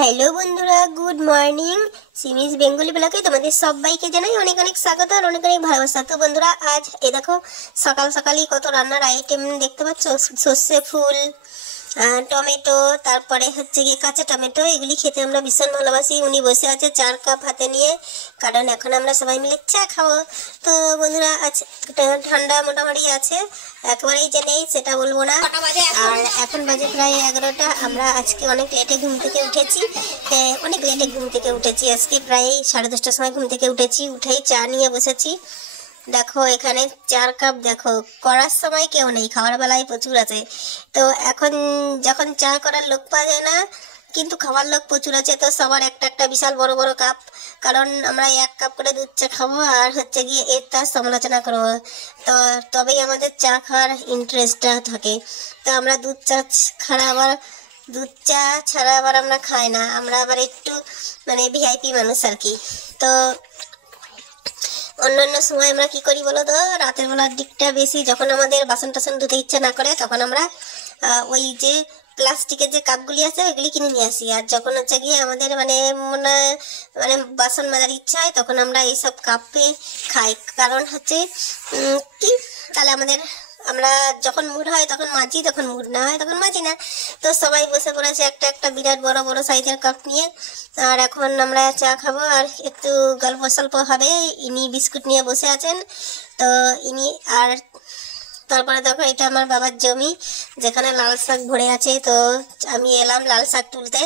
Hello বন্ধুরা, good morning. সিমিস Bengali ব্লগে তোমাদের সবাইকে জানাই অনেক অনেক স্বাগত আর অনেক অনেক ভালোবাসা। তো বন্ধুরা, আজ এই দেখো সকাল সকালই কত রান্নার আইটেম দেখতে পাচ্ছ। সর্ষে ফুল, টমেটো, তারপরে হচ্ছে গিয়ে কাঁচা টমেটো, এগুলি খেতে আমরা ভীষণ ভালোবাসি। উনি বসে আছে 4 কাপ হাতে নিয়ে, কারণ এখন আমরা সবাই মিলে চা খাবো। তো বন্ধুরা, আজ ঠান্ডা মোটামুটি আছে, একেবারেই যে নেই সেটা বলবো না। আর এখন বাজে প্রায় 11টা। আমরা আজকে অনেক লেটে ঘুম থেকে উঠেছি, আজকে প্রায় 10:30টার সময় ঘুম থেকে উঠেছি। উঠেই চা নিয়ে বসেছি। দেখো এখানে 4 কাপ, দেখো করার সময় কেউ নেই, খাওয়ার বেলায় প্রচুর আছে। তো এখন যখন চা করার লোক পাওয়া যায় না, কিন্তু খাওয়ার লোক প্রচুর আছে, তো সবার একটা একটা বিশাল বড় বড় কাপ, কারণ আমরা 1 কাপ করে দুধ চা খাবো আর হচ্ছে গিয়ে এর তার সমালোচনা করবো। তো তবেই আমাদের চা খাওয়ার ইন্টারেস্টটা থাকে। তো আমরা দুধ চা ছাড়া আবার আমরা খাই না, আমরা আবার একটু মানে ভিআইপি মানুষ আর কি। তো অন্যান্য সময় আমরা কি করি বলো তো, রাতের বেলার দিকটা বেশি, যখন আমাদের বাসন টাসন ধুতে ইচ্ছা না করে, তখন আমরা ওই যে প্লাস্টিকের যে কাপগুলি আছে ওইগুলি কিনে নিয়ে আসি। আর যখন হচ্ছে গিয়ে আমাদের মানে বাসন মাজার ইচ্ছা হয়, তখন আমরা এইসব কাপে খাই। কারণ হচ্ছে কি, তাহলে আমরা যখন মুড হয় তখন মাজি, যখন মুড না হয় তখন মাজি না। তো সবাই বসে পড়েছে একটা একটা বিরাট বড় বড় সাইজের কাপ নিয়ে। আর এখন আমরা চা খাবো আর একটু গল্প সল্প হবে। ইনি বিস্কুট নিয়ে বসে আছেন। তো ইনি আর তারপরে দেখো, এটা আমার বাবার জমি যেখানে লাল শাক ভরে আছে। তো আমি এলাম লাল শাক তুলতে,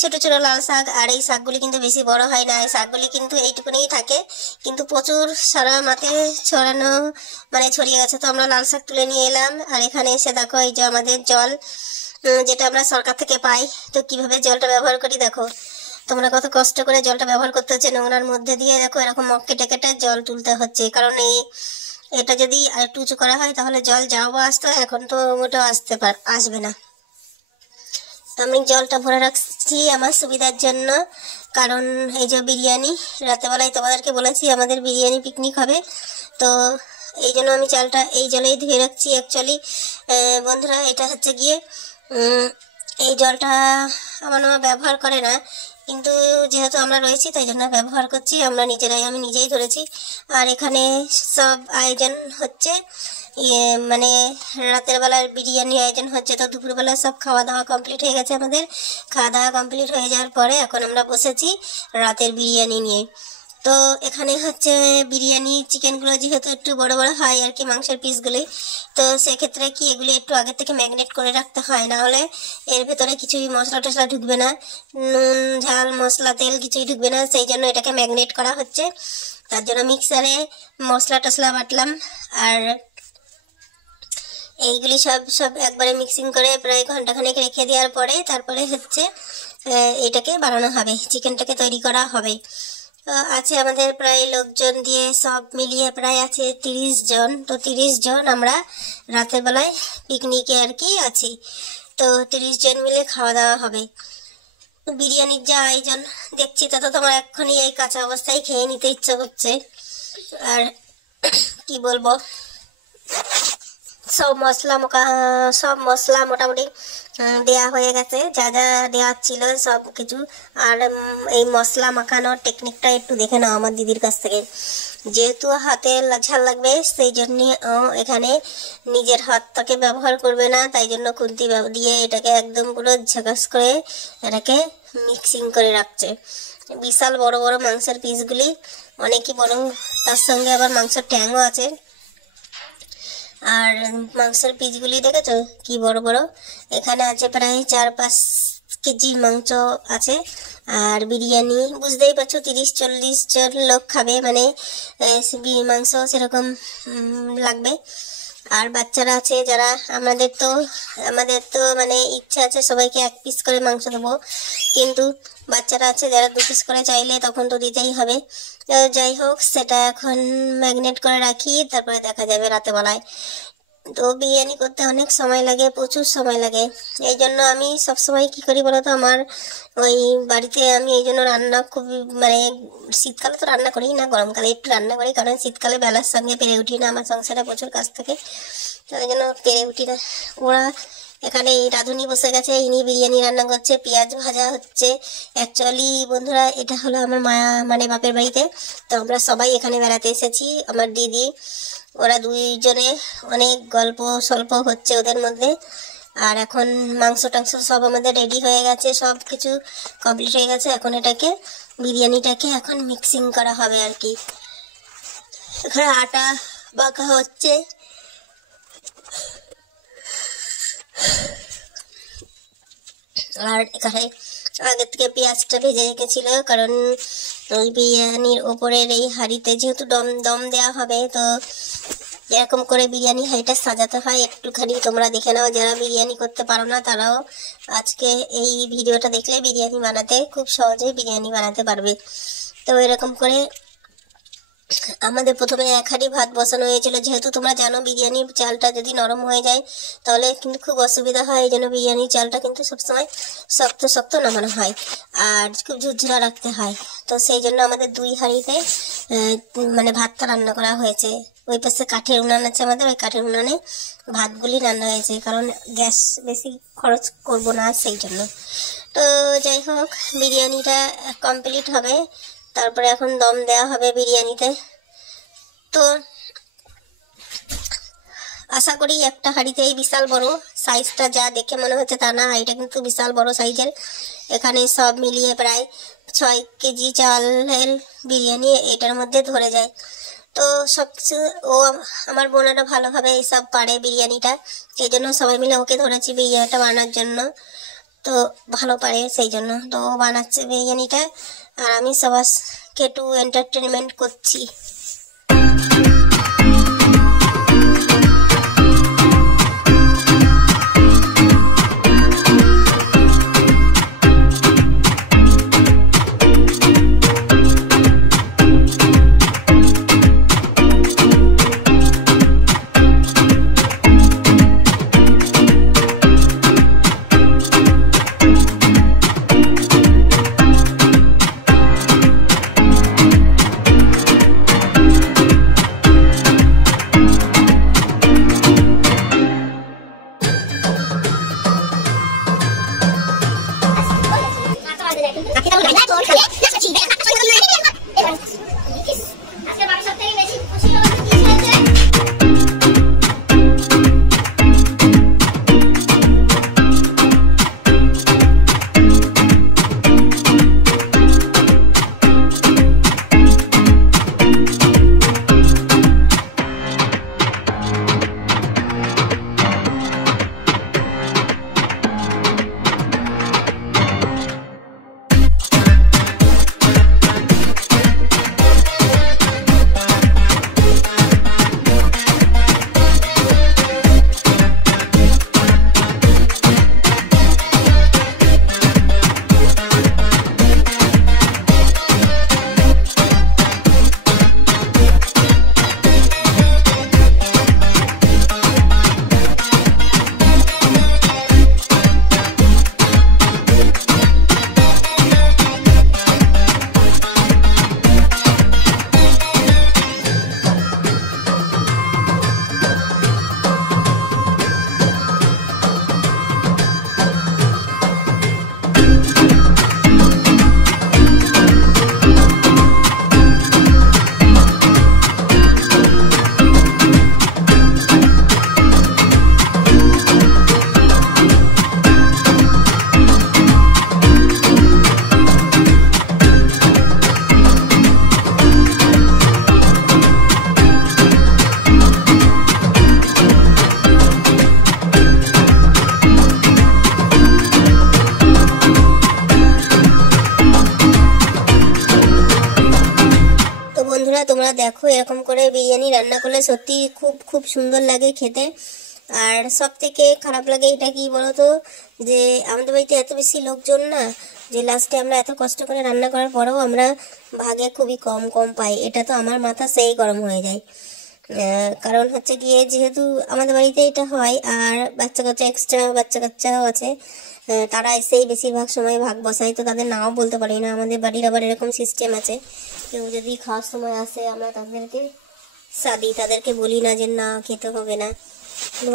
ছোট ছোট লাল শাক। আর এই শাকগুলি কিন্তু বেশি বড় হয় না, এই শাকগুলি কিন্তু এইটুকুনিই থাকে, কিন্তু প্রচুর সারা মাঠে ছড়িয়ে গেছে। তো আমরা লাল শাক তুলে নিয়ে এলাম। আর এখানে এসে দেখো, এই যে আমাদের জল যেটা আমরা সরকার থেকে পাই, তো কিভাবে জলটা ব্যবহার করি দেখো। তোমরা কত কষ্ট করে জলটা ব্যবহার করতে হচ্ছে, নোংরার মধ্যে দিয়ে দেখো এরকম কেটে কেটে জল তুলতে হচ্ছে। কারণ এটা যদি একটু উঁচু করা হয় তাহলে জল যাও বা আসতে হয়, এখন তো মোটেও আসবে না। আমি জলটা ভরে রাখছি আমার সুবিধার জন্য, কারণ এই যে বিরিয়ানি, রাতেবেলায় তোমাদেরকে বলেছি আমাদের বিরিয়ানি পিকনিক হবে। তো এই জন্য আমি চালটা এই জলেই ধুয়ে রাখছি। অ্যাকচুয়ালি বন্ধুরা, এটা হচ্ছে গিয়ে এই জলটা আমার মা ব্যবহার করে না, কিন্তু যেহেতু আমরা রয়েছি তাই জন্য ব্যবহার করছি। আমি নিজেই ধরেছি। আর এখানে সব আয়োজন হচ্ছে, মানে রাতের বেলার বিরিয়ানি আয়োজন হচ্ছে। তো দুপুরবেলা সব খাওয়া দাওয়া কমপ্লিট হয়ে গেছে আমাদের। খাওয়া দাওয়া কমপ্লিট হয়ে যাওয়ার পরে এখন আমরা বসেছি রাতের বিরিয়ানি নিয়ে। তো এখানে হচ্ছে বিরিয়ানি চিকেনগুলো যেহেতু একটু বড় বড় হয় আর কি, মাংসের পিসগুলি, তো সেক্ষেত্রে কি এগুলি একটু আগে থেকে ম্যাগনেট করে রাখতে হয়, না হলে এর ভেতরে কিছুই মশলা টশলা ঢুকবে না, নুন ঝাল মশলা তেল কিছুই ঢুকবে না। সেই জন্য এটাকে ম্যাগনেট করা হচ্ছে। তার জন্য মিক্সারে মশলা টশলা বাটলাম। আর এইগুলি সব একবারে মিক্সিং করে প্রায় ঘন্টাখানেক রেখে দেওয়ার পরে তারপরে হচ্ছে এটাকে বানানো হবে, চিকেনটাকে তৈরি করা হবে। আছে আমাদের প্রায় লোকজন দিয়ে সব মিলিয়ে প্রায় আছে 30 জন। তো 30 জন আমরা রাতের বেলায় পিকনিকে আর কি আছি। তো 30 জন মিলে খাওয়া দাওয়া হবে। বিরিয়ানির যা আয়োজন দেখছি, তা তো তোমার এক্ষুনি এই কাঁচা অবস্থায় খেয়ে নিতে ইচ্ছা করছে। আর কি বলবো, সব মশলা মোটামুটি দেয়া হয়ে গেছে, যা যা দেওয়ার ছিল সব কিছু। আর এই মশলা মাখানোর টেকনিকটা একটু দেখে নাও আমার দিদির কাছ থেকে। যেহেতু হাতে ঝাল লাগবে, সেই জন্যে এখানে নিজের হাতটাকে ব্যবহার করবে না, তাই জন্য খুন্তি দিয়ে এটাকে একদম পুরো ঝাঁকাস করে এটাকে মিক্সিং করে রাখছে। বিশাল বড় বড় মাংসের পিসগুলি, অনেকই বড়, তার সঙ্গে আবার মাংসের ট্যাংও আছে। আর মাংসের পিসগুলি দেখেছো কি বড় বড়। এখানে আছে প্রায় 4-5 কেজি মাংস আছে। আর বিরিয়ানি বুঝতেই পারছো 30-40 জন লোক খাবে, মানে মাংস সেরকম লাগবে। আর বাচ্চারা আছে যারা, আমাদের তো মানে ইচ্ছা আছে সবাইকে 1 পিস করে মাংস দেবো, কিন্তু বাচ্চারা আছে যারা 2 পিস করে চাইলে তখন তো দিতেই হবে। যাই হোক, সেটা এখন ম্যাগনেট করে রাখি, তারপরে দেখা যাবে রাতে বেলায়। তো বিরিয়ানি করতে অনেক সময় লাগে, প্রচুর সময় লাগে। এই জন্য আমি সবসময় কি করি বলতো, আমার ওই বাড়িতে আমি এই জন্য রান্না খুবই মানে শীতকালে তো রান্না করি না, গরমকালে একটু রান্না করি, কারণ শীতকালে বেলার সঙ্গে পেরে উঠি না, আমার সংসারে প্রচুর কাজ থাকে, তো ওই জন্য পেরে উঠি না। ওরা এখানে রাঁধুনি বসে গেছে, ইনি বিরিয়ানি রান্না করছে, পেঁয়াজ ভাজা হচ্ছে। অ্যাকচুয়ালি বন্ধুরা এটা হলো আমার মানে বাপের বাড়িতে, তো আমরা সবাই এখানে বেড়াতে এসেছি। আমার দিদি ওরা দুইজনে অনেক গল্প স্বল্প হচ্ছে ওদের মধ্যে। আর এখন মাংস টাংস সব আমাদের রেডি হয়ে গেছে, সব কিছু কমপ্লিট হয়ে গেছে। এখন বিরিয়ানিটাকে এখন মিক্সিং করা হবে আর কি। এখানে আটা মাখা হচ্ছে। আর এখানে আগে থেকে পেঁয়াজটা ভেজে রেখেছিল, কারণ ওই বিরিয়ানির ওপরের এই হাঁড়িতে যেহেতু দম দেওয়া হবে, তো এরকম করে বিরিয়ানি হাঁড়িটা সাজাতে হয়। একটুখানি তোমরা দেখে নাও, যারা বিরিয়ানি করতে পারো না তারাও আজকে এই ভিডিওটা দেখলে বিরিয়ানি বানাতে খুব সহজেই বিরিয়ানি বানাতে পারবে। তো এরকম করে আমাদের প্রথমে এক হাঁড়ি ভাত বসানো হয়েছিল, যেহেতু তোমরা জানো বিরিয়ানির চালটা যদি নরম হয়ে যায় তাহলে কিন্তু খুব অসুবিধা হয়। এই জন্য বিরিয়ানির চালটা কিন্তু সবসময় শক্ত শক্ত নামানো হয় আর খুব ঝুরঝুরা রাখতে হয়। তো সেই জন্য আমাদের 2 হাঁড়িতে মানে ভাতটা রান্না করা হয়েছে। ওই পাশে কাঠের উনান আছে আমাদের, ওই কাঠের উনানে ভাতগুলি রান্না হয়েছে, কারণ গ্যাস বেশি খরচ করব না সেই জন্য। তো যাই হোক, বিরিয়ানিটা কমপ্লিট হবে, তারপরে এখন দম দেওয়া হবে বিরিয়ানিতে। তো আশা করি একটা হাঁড়িতেই বিশাল বড় সাইজটা, যা দেখে মনে হচ্ছে তা না, এটা কিন্তু বিশাল বড় সাইজের। এখানে সব মিলিয়ে প্রায় 6 কেজি চালের বিরিয়ানি এটার মধ্যে ধরে যায়। তো সব কিছু আমার বোনেরা ভালোভাবে এইসব পারে বিরিয়ানিটা, এই জন্য সবাই মিলে ওকে ধরেছি বিরিয়ানিটা বানানোর জন্য। তো ভালো পারে সেই জন্য তো ও বানাচ্ছে বিরিয়ানিটা, আর আমি সবাইকে একটু এন্টারটেনমেন্ট করছি। তোমরা দেখো এরকম করে বিরিয়ানি রান্না করলে সত্যি খুব খুব সুন্দর লাগে খেতে। আর সব থেকে খারাপ লাগে এটা কি বলতো, যে আমাদের বাড়িতে এত বেশি লোকজন না, যে লাস্টে আমরা এত কষ্ট করে রান্না করার পরেও আমরা ভাগে খুবই কম কম পাই। এটা তো আমার মাথা সেই গরম হয়ে যায়। কারণ হচ্ছে গিয়ে যেহেতু আমাদের বাড়িতে এটা হয়, আর বাচ্চা কাচ্চা এক্সট্রা বাচ্চা কাচ্চাও আছে, তারা এসেই বেশিরভাগ সময় ভাগ বসায়, তো তাদের নাও বলতে পারি না। আমাদের বাড়ির আবার এরকম সিস্টেম আছে, কেউ যদি খাওয়ার সময় আসে আমরা তাদেরকে সাদি, তাদেরকে বলি না যে না খেতে হবে না।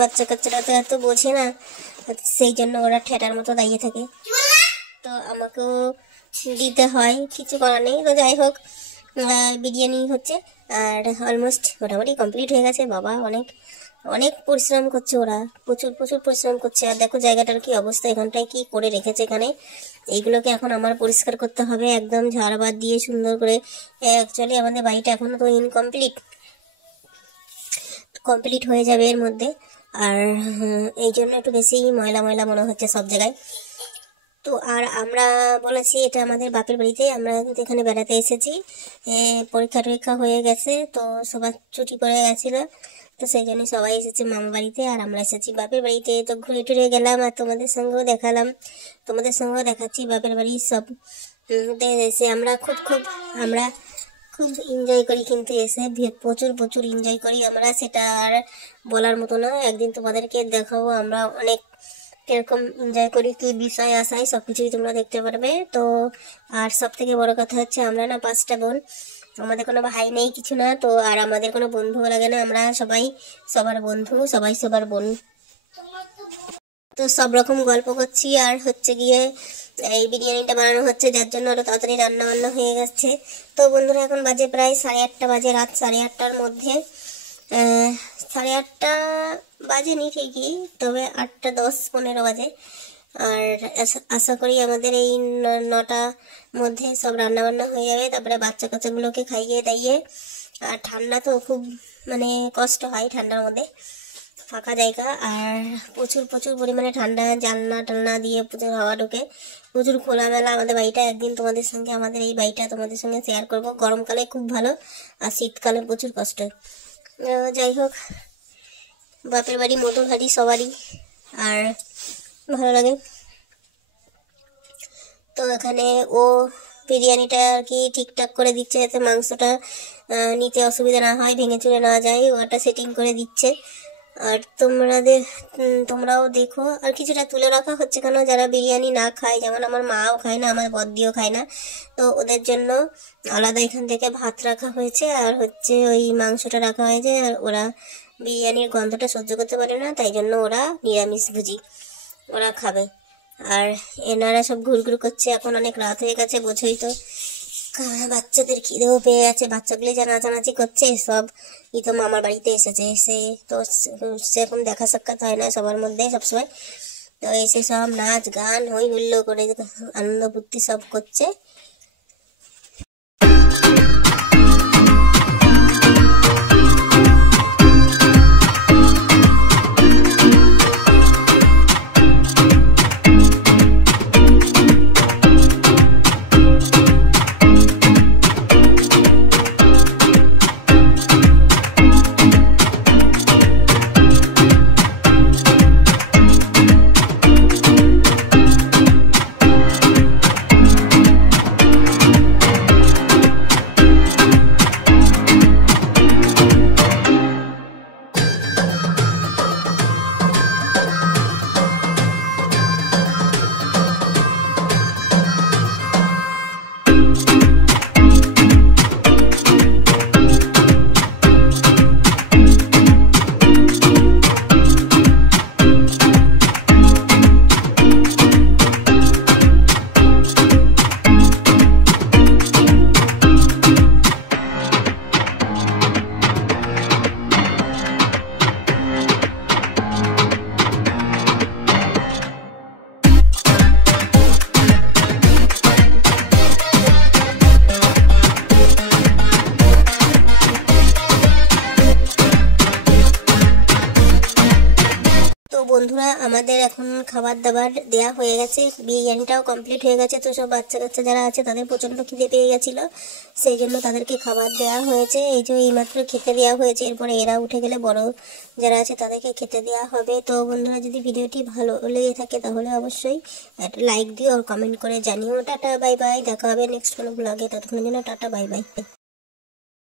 বাচ্চা কাচ্চারা তো এত বোঝে না, সেই জন্য ওরা ঠেটার মতো দাঁড়িয়ে থাকে। তো আমাকেও দিতে হয়, কিছু করার নেই। তো যাই হোক, বিরিয়ানি হচ্ছে আর অলমোস্ট মোটামুটি কমপ্লিট হয়ে গেছে। বাবা অনেক অনেক পরিশ্রম করছে ওরা, প্রচুর প্রচুর পরিশ্রম করছে। আর দেখো জায়গাটার কি অবস্থা, এখানটায় কি করে রেখেছে। এখানে এইগুলোকে এখন আমার পরিষ্কার করতে হবে, একদম ঝাড়বাদ দিয়ে সুন্দর করে। অ্যাকচুয়ালি আমাদের বাড়িটা এখনো তো কমপ্লিট হয়ে যাবে এর মধ্যে। আর এই জন্য একটু বেশি ময়লা ময়লা মনে হচ্ছে সব জায়গায়। তো আর আমরা বলেছি এটা আমাদের বাপের বাড়িতে, আমরা কিন্তু এখানে বেড়াতে এসেছি। পরীক্ষা টরীক্ষা হয়ে গেছে, তো সবার ছুটি পড়ে গেছিলো, তো সেই জন্য সবাই এসেছে মামা বাড়িতে আর আমরা এসেছি বাপের বাড়িতে। তো ঘুরে টুরে গেলাম আর তোমাদের সঙ্গেও দেখালাম, তোমাদের সঙ্গেও দেখাচ্ছি বাপের বাড়ির সব। এসে আমরা খুব এনজয় করি, কিন্তু এসে প্রচুর প্রচুর এনজয় করি আমরা, সেটা আর বলার মতো না। একদিন তোমাদেরকে দেখাবো আমরা অনেক কিরকম এনজয় করি, কি বিষয় আশায় সবকিছুই তোমরা দেখতে পারবে। তো আর সব থেকে বড় কথা হচ্ছে আমরা না 5টা বোন, আমাদের কোনো ভাই নেই কিছু না। তো আর আমাদের কোনো বন্ধুও লাগে না, আমরা সবাই সবার বন্ধু, সবাই সবার বোন। তো সব রকম গল্প করছি আর হচ্ছে গিয়ে এই বিরিয়ানিটা বানানো হচ্ছে, যার জন্য আরো তাড়াতাড়ি রান্না বান্না হয়ে গেছে। তো বন্ধুরা এখন বাজে প্রায় 8:30 বাজে, রাত 8:30টার মধ্যে। 8:30 বাজেনি ঠিকই, তবে 8:10-15 বাজে। আর আশা করি আমাদের এই 9টার মধ্যে সব রান্না বান্না হয়ে যাবে। তারপরে বাচ্চা কাচ্চাগুলোকে খাইয়ে দাইয়ে, আর ঠান্ডা তো খুব মানে কষ্ট হয় ঠান্ডার মধ্যে, ফাঁকা জায়গা আর প্রচুর প্রচুর পরিমাণে ঠান্ডা, জানলা টালনা দিয়ে প্রচুর হাওয়া ঢোকে, প্রচুর খোলামেলা আমাদের বাড়িটা। একদিন তোমাদের সঙ্গে আমাদের এই বাড়িটা তোমাদের সঙ্গে শেয়ার করব। গরমকালে খুব ভালো আর শীতকালে প্রচুর কষ্ট। যাই হোক, বাপের বাড়ি মোটর বাড়ি সবারই আর ভালো লাগে। তো এখানে ও বিরিয়ানিটা আর কি ঠিকঠাক করে দিচ্ছে, যাতে মাংসটা নিতে অসুবিধা না হয়, ভেঙে চুরে না যায়, ওটা সেটিং করে দিচ্ছে। আর তোমরাও দেখো। আর কিছুটা তুলে রাখা হচ্ছে, কেন যারা বিরিয়ানি না খায়, যেমন আমার মাও খায় না, আমার বদ্দিও খায় না, তো ওদের জন্য আলাদা এখান থেকে ভাত রাখা হয়েছে আর হচ্ছে ওই মাংসটা রাখা হয়েছে। আর ওরা বিরিয়ানির গন্ধটা সহ্য করতে পারে না, তাই জন্য ওরা নিরামিষভোজী, ওরা খাবে। আর এনারা সব ঘুরঘুর করছে, এখন অনেক রাত হয়ে গেছে, বোঝোই তো। বাচ্চাদের খিদেও পেয়ে গেছে, বাচ্চাগুলি যা নাচানাচি করছে সব। তো মামার বাড়িতে এসেছে, এসে তো সেরকম দেখা সাক্ষাৎ হয় না সবার মধ্যে সবসময়। তো এসে সব নাচ গান হই হুল্লো করে আনন্দ ফুর্তি সব করছে। বন্ধুরা আমাদের এখন খাবার দাবার দেয়া হয়ে গেছে, বিরিয়ানিটাও কমপ্লিট হয়ে গেছে। তো সব বাচ্চা কাচ্চা যারা আছে তাদের প্রচণ্ড খিদে পেয়ে গেছিলো, সেই জন্য তাদেরকে খাবার দেওয়া হয়েছে। এই যে এইমাত্র খেতে দেওয়া হয়েছে, এরপরে এরা উঠে গেলে বড় যারা আছে তাদেরকে খেতে দেওয়া হবে। তো বন্ধুরা যদি ভিডিওটি ভালো লেগে থাকে তাহলে অবশ্যই একটা লাইক দিও আর কমেন্ট করে জানিও। টাটা বাই বাই, দেখা হবে নেক্সট কোনো ব্লগে, ততক্ষণের জন্য টাটা বাই বাই।